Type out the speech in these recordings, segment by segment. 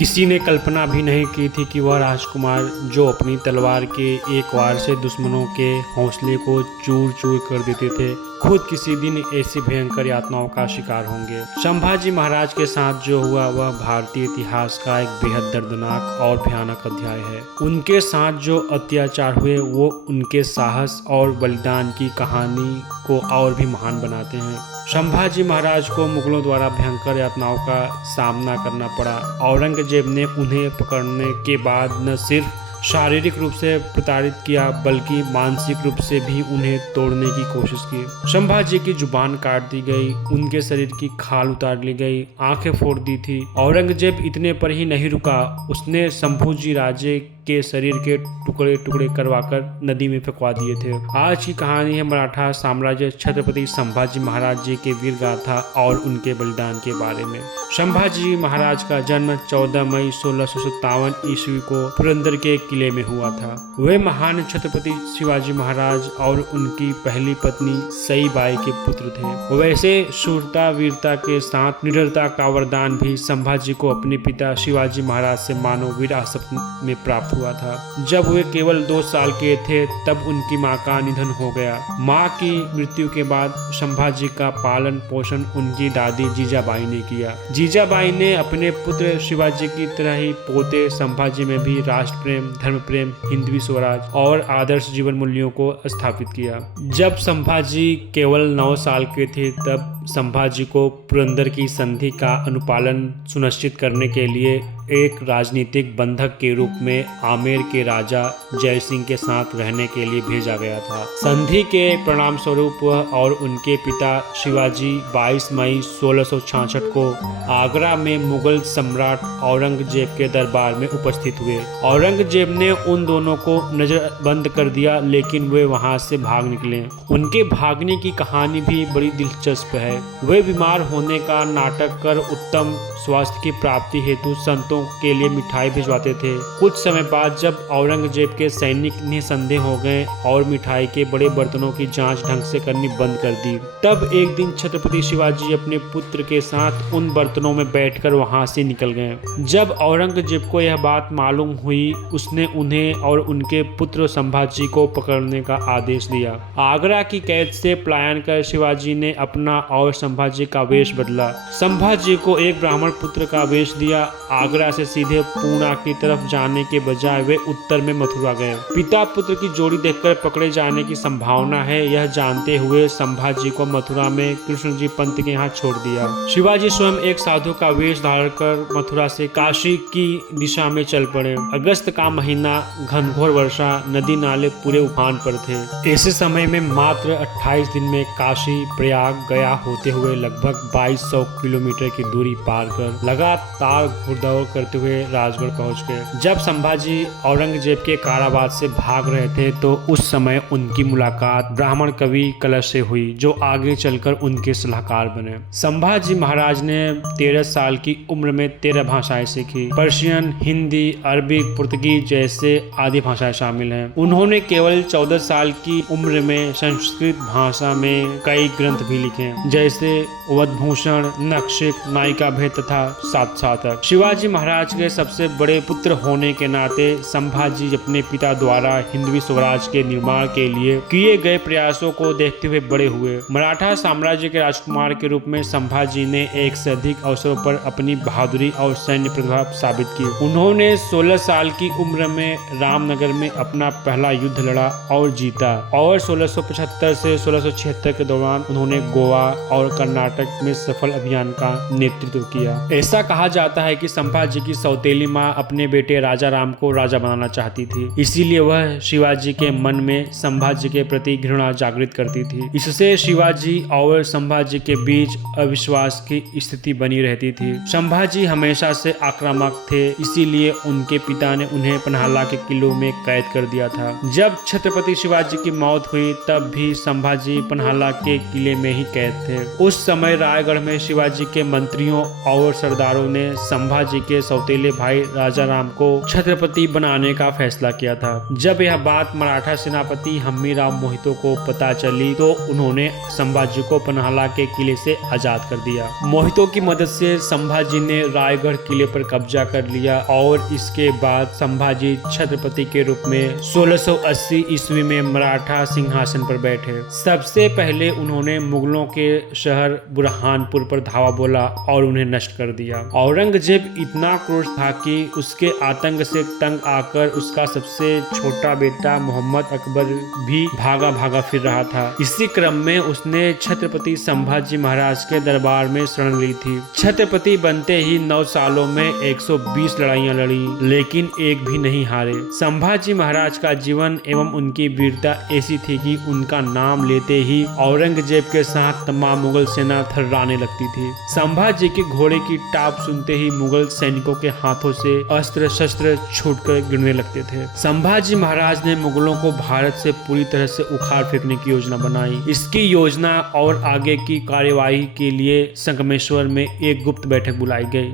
किसी ने कल्पना भी नहीं की थी कि वह राजकुमार जो अपनी तलवार के एक वार से दुश्मनों के हौसले को चूर चूर कर देते थे, खुद किसी दिन ऐसी भयंकर यातनाओं का शिकार होंगे। संभाजी महाराज के साथ जो हुआ वह भारतीय इतिहास का एक बेहद दर्दनाक और भयानक अध्याय है। उनके साथ जो अत्याचार हुए वो उनके साहस और बलिदान की कहानी को और भी महान बनाते हैं। संभाजी महाराज को मुगलों द्वारा भयंकर यातनाओं का सामना करना पड़ा। औरंगजेब ने उन्हें पकड़ने के बाद न सिर्फ शारीरिक रूप से प्रताड़ित किया बल्कि मानसिक रूप से भी उन्हें तोड़ने की कोशिश की। संभाजी की जुबान काट दी गई, उनके शरीर की खाल उतार ली गई, आंखें फोड़ दी थी। औरंगजेब इतने पर ही नहीं रुका, उसने संभाजी राजे के शरीर के टुकड़े टुकड़े करवाकर नदी में फेंकवा दिए थे। आज की कहानी है मराठा साम्राज्य छत्रपति संभाजी महाराज जी के वीर गाथा और उनके बलिदान के बारे में। संभाजी महाराज का जन्म 14 मई 1657 ईस्वी को पुरंदर के किले में हुआ था। वे महान छत्रपति शिवाजी महाराज और उनकी पहली पत्नी सईबाई के पुत्र थे। वैसे शूरता वीरता के साथ निडरता का वरदान भी संभाजी को अपने पिता शिवाजी महाराज से मानव विरासत में प्राप्त हुआ था। जब वे केवल 2 साल के थे तब उनकी मां का निधन हो गया। मां की मृत्यु के बाद संभाजी का पालन पोषण उनकी दादी जीजाबाई ने किया। जीजाबाई ने अपने पुत्र शिवाजी की तरह ही पोते संभाजी में भी राष्ट्र प्रेम, धर्म प्रेम, हिंदवी स्वराज और आदर्श जीवन मूल्यों को स्थापित किया। जब संभाजी केवल 9 साल के थे तब संभाजी को पुरंदर की संधि का अनुपालन सुनिश्चित करने के लिए एक राजनीतिक बंधक के रूप में आमेर के राजा जय सिंह के साथ रहने के लिए भेजा गया था। संधि के परिणाम स्वरूप वह और उनके पिता शिवाजी 22 मई 1666 को आगरा में मुगल सम्राट औरंगजेब के दरबार में उपस्थित हुए। औरंगजेब ने उन दोनों को नजरबंद कर दिया, लेकिन वे वहां से भाग निकले। उनके भागने की कहानी भी बड़ी दिलचस्प है। वे बीमार होने का नाटक कर उत्तम स्वास्थ्य की प्राप्ति हेतु संतों के लिए मिठाई भिजवाते थे। कुछ समय बाद जब औरंगजेब के सैनिक निसंदेह हो गए और मिठाई के बड़े बर्तनों की जांच ढंग से करनी बंद कर दी, तब एक दिन छत्रपति शिवाजी अपने पुत्र के साथ उन बर्तनों में बैठकर वहां से निकल गए। जब औरंगजेब को यह बात मालूम हुई, उसने उन्हें और उनके पुत्र संभाजी को पकड़ने का आदेश दिया। आगरा की कैद से पलायन कर शिवाजी ने अपना और संभाजी का वेश बदला। संभाजी को एक ब्राह्मण पुत्र का वेश दिया। आगरा से सीधे पूना की तरफ जाने के बजाय वे उत्तर में मथुरा गए। पिता पुत्र की जोड़ी देखकर पकड़े जाने की संभावना है, यह जानते हुए संभाजी को मथुरा में कृष्ण जी पंत के यहाँ छोड़ दिया। शिवाजी स्वयं एक साधु का वेश धारण कर मथुरा से काशी की दिशा में चल पड़े। अगस्त का महीना, घनघोर वर्षा, नदी नाले पूरे उफान पर थे। ऐसे समय में मात्र 28 दिन में काशी, प्रयाग, गया होते हुए लगभग 2200 किलोमीटर की दूरी पार कर लगातार घुड़दौड़ करते हुए राजगढ़ पहुंच गए। जब संभाजी औरंगजेब के कारावास से भाग रहे थे तो उस समय उनकी मुलाकात ब्राह्मण कवि कलश से हुई, जो आगे चलकर उनके सलाहकार बने। संभाजी महाराज ने 13 साल की उम्र में 13 भाषाएं सीखी। पर्शियन, हिंदी, अरबी, पुर्तगीज जैसे आदि भाषाएं शामिल हैं। उन्होंने केवल 14 साल की उम्र में संस्कृत भाषा में कई ग्रंथ भी लिखे, जैसे उद्भूषण, नक्षिक, नायिका भेद तथा सातशातक। शिवाजी महाराज के सबसे बड़े पुत्र होने के नाते संभाजी अपने पिता द्वारा हिंदवी स्वराज के निर्माण के लिए किए गए प्रयासों को देखते हुए बड़े हुए। मराठा साम्राज्य के राजकुमार के रूप में संभाजी ने एक से अधिक अवसरों पर अपनी बहादुरी और सैन्य प्रतिभा साबित की। उन्होंने 16 साल की उम्र में रामनगर में अपना पहला युद्ध लड़ा और जीता, और 1675 से 1676 के दौरान उन्होंने गोवा और कर्नाटक में सफल अभियान का नेतृत्व किया। ऐसा कहा जाता है कि संभाजी की सौतेली मां अपने बेटे राजा राम को राजा बनाना चाहती थी, इसीलिए वह शिवाजी के मन में संभाजी के प्रति घृणा जागृत करती थी। इससे शिवाजी और संभाजी के बीच अविश्वास की स्थिति बनी रहती थी। संभाजी हमेशा से आक्रामक थे, इसीलिए उनके पिता ने उन्हें पन्हाला के किलों में कैद कर दिया था। जब छत्रपति शिवाजी की मौत हुई तब भी संभाजी पन्हाला के किले में ही कैद थे। थे। उस समय रायगढ़ में शिवाजी के मंत्रियों और सरदारों ने संभाजी के सौतेले भाई राजा राम को छत्रपति बनाने का फैसला किया था। जब यह बात मराठा सेनापति हम्मीराव मोहितो को पता चली तो उन्होंने संभाजी को पन्हाला के किले से आजाद कर दिया। मोहितो की मदद से संभाजी ने रायगढ़ किले पर कब्जा कर लिया और इसके बाद संभाजी छत्रपति के रूप में 1680 ईस्वी में मराठा सिंहासन पर बैठे। सबसे पहले उन्होंने मुगलों के शहर बुरहानपुर पर धावा बोला और उन्हें नष्ट कर दिया। औरंगजेब इतना क्रूर था कि उसके आतंक से तंग आकर उसका सबसे छोटा बेटा मोहम्मद अकबर भी भागा भागा फिर रहा था। इसी क्रम में उसने छत्रपति संभाजी महाराज के दरबार में शरण ली थी। छत्रपति बनते ही 9 सालों में 120 लड़ाइयां लड़ी, लेकिन एक भी नहीं हारे। संभाजी महाराज का जीवन एवं उनकी वीरता ऐसी थी कि उनका नाम लेते ही औरंगजेब के साथ तमाम मुगल सेना थर्राने लगती थी। संभाजी के घोड़े की टाप सुनते ही मुगल सैनिकों के हाथों से अस्त्र शस्त्र छूटकर गिरने लगते थे। संभाजी महाराज ने मुगलों को भारत से पूरी तरह से उखाड़ फेंकने की योजना बनाई। इसकी योजना और आगे की कार्यवाही के लिए संगमेश्वर में एक गुप्त बैठक बुलाई गई।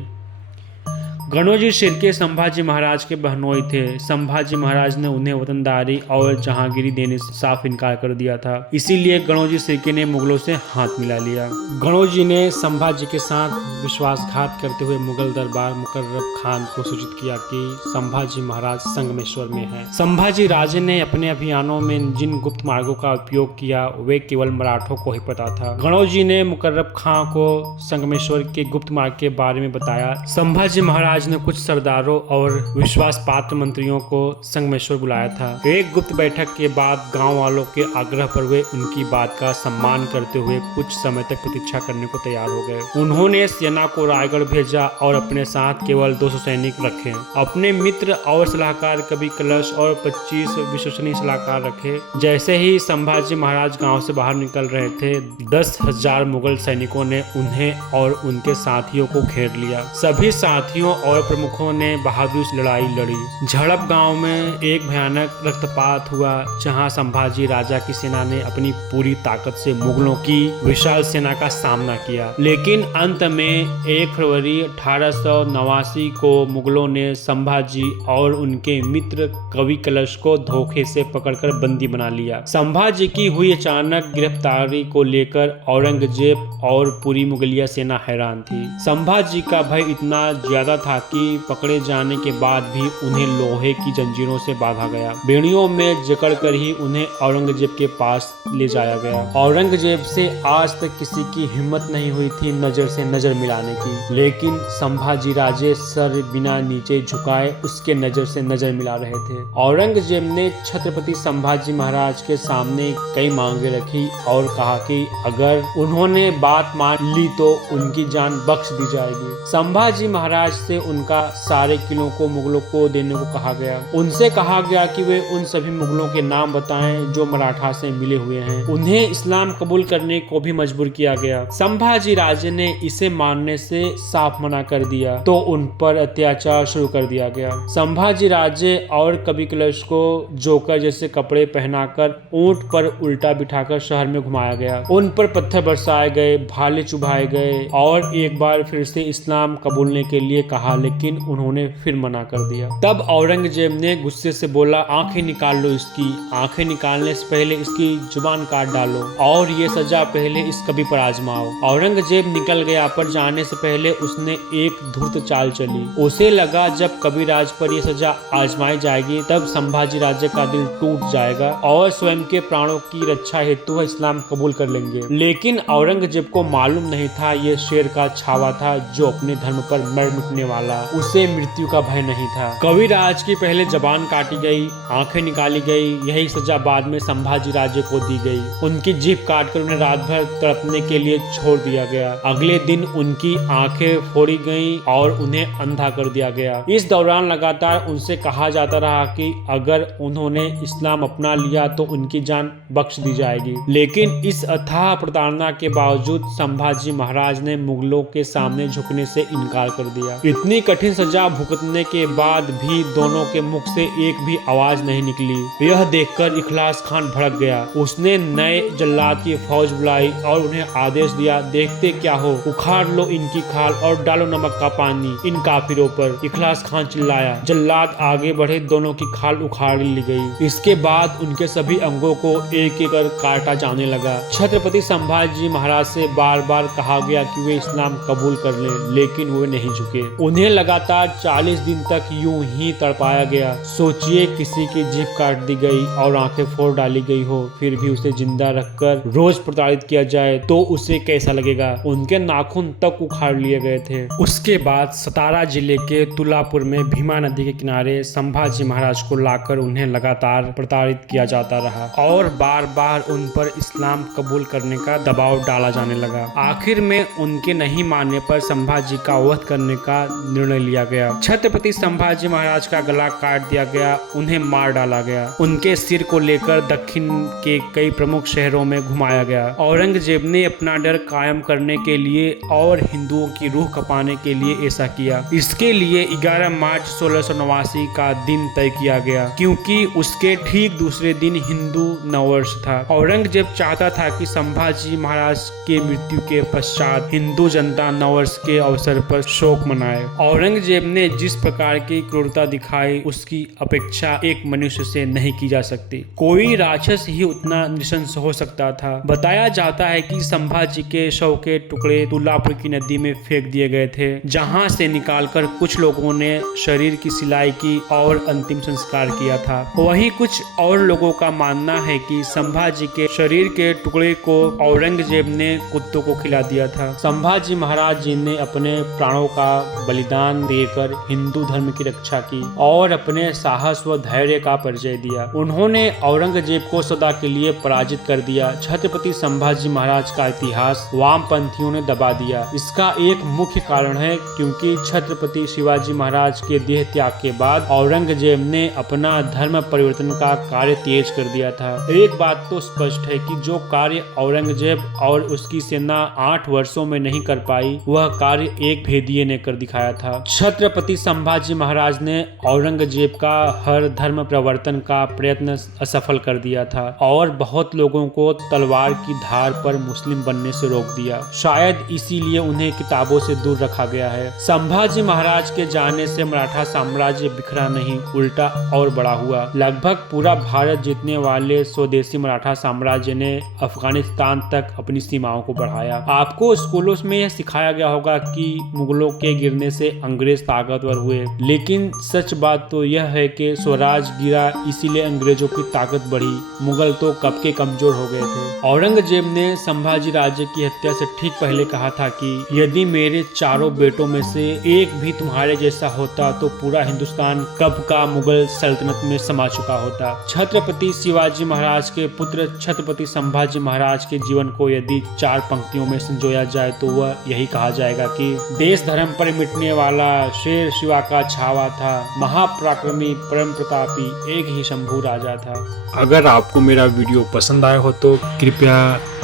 गणोजी शिर्के संभाजी महाराज के बहनोई थे। संभाजी महाराज ने उन्हें वतनदारी और जहांगीरी देने से साफ इनकार कर दिया था। इसीलिए गणोजी शिर्के ने मुगलों से हाथ मिला लिया। गणोजी ने संभाजी के साथ विश्वासघात करते हुए मुगल दरबार मुकर्रब खान को सूचित किया कि संभाजी महाराज संगमेश्वर में हैं। संभाजी राजे ने अपने अभियानों में जिन गुप्त मार्गों का उपयोग किया वे केवल मराठों को ही पता था। गणोजी ने मुकर्रब खां को संगमेश्वर के गुप्त मार्ग के बारे में बताया। संभाजी महाराज ने कुछ सरदारों और विश्वास पात्र मंत्रियों को संगमेश्वर बुलाया था। एक गुप्त बैठक के बाद गांव वालों के आग्रह पर वे उनकी बात का सम्मान करते हुए कुछ समय तक प्रतीक्षा करने को तैयार हो गए। उन्होंने सेना को रायगढ़ भेजा और अपने साथ केवल 200 सैनिक रखे। अपने मित्र और सलाहकार कवि कलश और 25 विश्वसनीय सलाहकार रखे। जैसे ही संभाजी महाराज गांव से बाहर निकल रहे थे 10,000 मुगल सैनिकों ने उन्हें और उनके साथियों को घेर लिया। सभी साथियों और प्रमुखों ने बहादुरी से लड़ाई लड़ी। झड़प गांव में एक भयानक रक्तपात हुआ जहां संभाजी राजा की सेना ने अपनी पूरी ताकत से मुगलों की विशाल सेना का सामना किया। लेकिन अंत में 1 फरवरी 1889 को मुगलों ने संभाजी और उनके मित्र कवि कलश को धोखे से पकड़कर बंदी बना लिया। संभाजी की हुई अचानक गिरफ्तारी को लेकर औरंगजेब और पूरी मुगलिया सेना हैरान थी। संभाजी का भय इतना ज्यादा था कि पकड़े जाने के बाद भी उन्हें लोहे की जंजीरों से बांधा गया। बेड़ियों में जकड़कर ही उन्हें औरंगजेब के पास ले जाया गया। औरंगजेब से आज तक किसी की हिम्मत नहीं हुई थी नजर से नजर मिलाने की, लेकिन संभाजी राजे सर बिना नीचे झुकाए उसके नजर से नजर मिला रहे थे। औरंगजेब ने छत्रपति संभाजी महाराज के सामने कई मांगे रखी और कहा कि अगर उन्होंने बात मान ली तो उनकी जान बख्श दी जाएगी। संभाजी महाराज से उनका सारे किलों को मुगलों को देने को कहा गया। उनसे कहा गया कि वे उन सभी मुगलों के नाम बताएं जो मराठा से मिले हुए हैं। उन्हें इस्लाम कबूल करने को भी मजबूर किया गया। संभाजी राजे ने इसे मानने से साफ मना कर दिया तो उन पर अत्याचार शुरू कर दिया गया। संभाजी राजे और कवि कलश को जोकर जैसे कपड़े पहनाकर ऊंट पर उल्टा बिठाकर शहर में घुमाया गया। उन पर पत्थर बरसाए गए, भाले चुभाए गए और एक बार फिर से इस्लाम कबूलने के लिए कहा, लेकिन उन्होंने फिर मना कर दिया। तब औरंगजेब ने गुस्से से बोला, आंखें निकाल लो इसकी। आंखें निकालने से पहले इसकी जुबान काट डालो और ये सजा पहले इस कवि पर आजमाओ। औरंगजेब निकल गया, पर जाने से पहले उसने एक धूर्त चाल चली। उसे लगा जब कविराज पर यह सजा आजमाई जाएगी तब संभाजी राजे का दिल टूट जाएगा और स्वयं के प्राणों की रक्षा हेतु वह इस्लाम कबूल कर लेंगे। लेकिन औरंगजेब को मालूम नहीं था ये शेर का छावा था जो अपने धर्म पर मर मिटने वाला। उसे मृत्यु का भय नहीं था। कविराज की पहले जबान काटी गई, आंखें निकाली गई। यही सजा बाद में संभाजी राजे को दी गई। उनकी जीभ काटकर उन्हें रात भर तड़पने के लिए छोड़ दिया गया। अगले दिन उनकी आंखें फोड़ी गईं और उन्हें अंधा कर दिया गया। इस दौरान लगातार उनसे कहा जाता रहा कि अगर उन्होंने इस्लाम अपना लिया तो उनकी जान बख्श दी जाएगी। लेकिन इस अथाह प्रताड़ना के बावजूद संभाजी महाराज ने मुगलों के सामने झुकने से इनकार कर दिया। इतनी इतनी कठिन सजा भुगतने के बाद भी दोनों के मुख से एक भी आवाज नहीं निकली। यह देखकर इखलास खान भड़क गया। उसने नए जल्लाद की फौज बुलाई और उन्हें आदेश दिया, देखते क्या हो, उखाड़ लो इनकी खाल और डालो नमक का पानी इन काफिरों पर। इखलास खान चिल्लाया। जल्लाद आगे बढ़े, दोनों की खाल उखाड़ ली गई। इसके बाद उनके सभी अंगों को एक एक कर काटा जाने लगा। छत्रपति संभाजी महाराज से बार बार कहा गया कि वे इस्लाम कबूल कर लें, लेकिन वे नहीं झुके। उन्हें लगातार 40 दिन तक यूं ही तड़पाया गया। सोचिए, किसी की जीभ काट दी गई और आंखें फोड़ डाली गई हो, फिर भी उसे जिंदा रखकर रोज प्रताड़ित किया जाए तो उसे कैसा लगेगा। उनके नाखून तक उखाड़ लिए गए थे। उसके बाद सतारा जिले के तुलापुर में भीमा नदी के किनारे संभाजी महाराज को लाकर उन्हें लगातार प्रताड़ित किया जाता रहा और बार बार उन पर इस्लाम कबूल करने का दबाव डाला जाने लगा। आखिर में उनके नहीं मानने पर संभाजी का वध करने का निर्णय लिया गया। छत्रपति संभाजी महाराज का गला काट दिया गया, उन्हें मार डाला गया। उनके सिर को लेकर दक्षिण के कई प्रमुख शहरों में घुमाया गया। औरंगजेब ने अपना डर कायम करने के लिए और हिंदुओं की रूह खपाने के लिए ऐसा किया। इसके लिए 11 मार्च 1689 का दिन तय किया गया, क्योंकि उसके ठीक दूसरे दिन हिंदू नववर्ष था। औरंगजेब चाहता था कि संभाजी महाराज के मृत्यु के पश्चात हिंदू जनता नववर्ष के अवसर पर शोक मनाए। औरंगजेब ने जिस प्रकार की क्रूरता दिखाई, उसकी अपेक्षा एक मनुष्य से नहीं की जा सकती। कोई राक्षस ही उतना नृशंस हो सकता था। बताया जाता है कि संभाजी के शव के टुकड़े तुलापुर की नदी में फेंक दिए गए थे, जहां से निकालकर कुछ लोगों ने शरीर की सिलाई की और अंतिम संस्कार किया था। वहीं कुछ और लोगों का मानना है कि संभाजी के शरीर के टुकड़े को औरंगजेब ने कुत्तों को खिला दिया था। संभाजी महाराज जी ने अपने प्राणों का बलिदान देकर हिंदू धर्म की रक्षा की और अपने साहस व धैर्य का परिचय दिया। उन्होंने औरंगजेब को सदा के लिए पराजित कर दिया। छत्रपति संभाजी महाराज का इतिहास वामपंथियों ने दबा दिया। इसका एक मुख्य कारण है क्योंकि छत्रपति शिवाजी महाराज के देह त्याग के बाद औरंगजेब ने अपना धर्म परिवर्तन का कार्य तेज कर दिया था। एक बात तो स्पष्ट है कि जो कार्य औरंगजेब और उसकी सेना 8 वर्षों में नहीं कर पाई, वह कार्य एक भेदिये ने कर दिखाया था। छत्रपति संभाजी महाराज ने औरंगजेब का हर धर्म प्रवर्तन का प्रयत्न असफल कर दिया था और बहुत लोगों को तलवार की धार पर मुस्लिम बनने से रोक दिया। शायद इसीलिए उन्हें किताबों से दूर रखा गया है। संभाजी महाराज के जाने से मराठा साम्राज्य बिखरा नहीं, उल्टा और बड़ा हुआ। लगभग पूरा भारत जीतने वाले स्वदेशी मराठा साम्राज्य ने अफगानिस्तान तक अपनी सीमाओं को बढ़ाया। आपको स्कूलों में यह सिखाया गया होगा कि मुगलों के गिरने से अंग्रेज ताकतवर हुए, लेकिन सच बात तो यह है कि स्वराज गिरा इसीलिए अंग्रेजों की ताकत बढ़ी। मुगल तो कब के कमजोर हो गए थे। औरंगजेब ने संभाजी राज्य की हत्या से ठीक पहले कहा था कि यदि मेरे चारों बेटों में से एक भी तुम्हारे जैसा होता तो पूरा हिंदुस्तान कब का मुगल सल्तनत में समा चुका होता। छत्रपति शिवाजी महाराज के पुत्र छत्रपति संभाजी महाराज के जीवन को यदि 4 पंक्तियों में संजोया जाए तो वह यही कहा जाएगा कि देश धर्म पर मिटने वाला शेर शिवा का छावा था, महापराक्रमी परम प्रतापी एक ही शंभू राजा था। अगर आपको मेरा वीडियो पसंद आया हो तो कृपया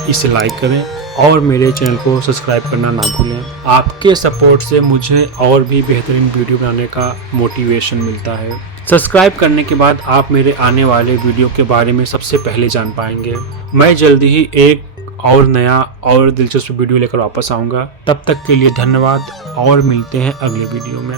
इसे लाइक करें और मेरे चैनल को सब्सक्राइब करना ना भूलें। आपके सपोर्ट से मुझे और भी बेहतरीन वीडियो बनाने का मोटिवेशन मिलता है। सब्सक्राइब करने के बाद आप मेरे आने वाले वीडियो के बारे में सबसे पहले जान पाएंगे। मैं जल्दी ही एक और नया और दिलचस्प वीडियो लेकर वापस आऊँगा। तब तक के लिए धन्यवाद और मिलते हैं अगले वीडियो में।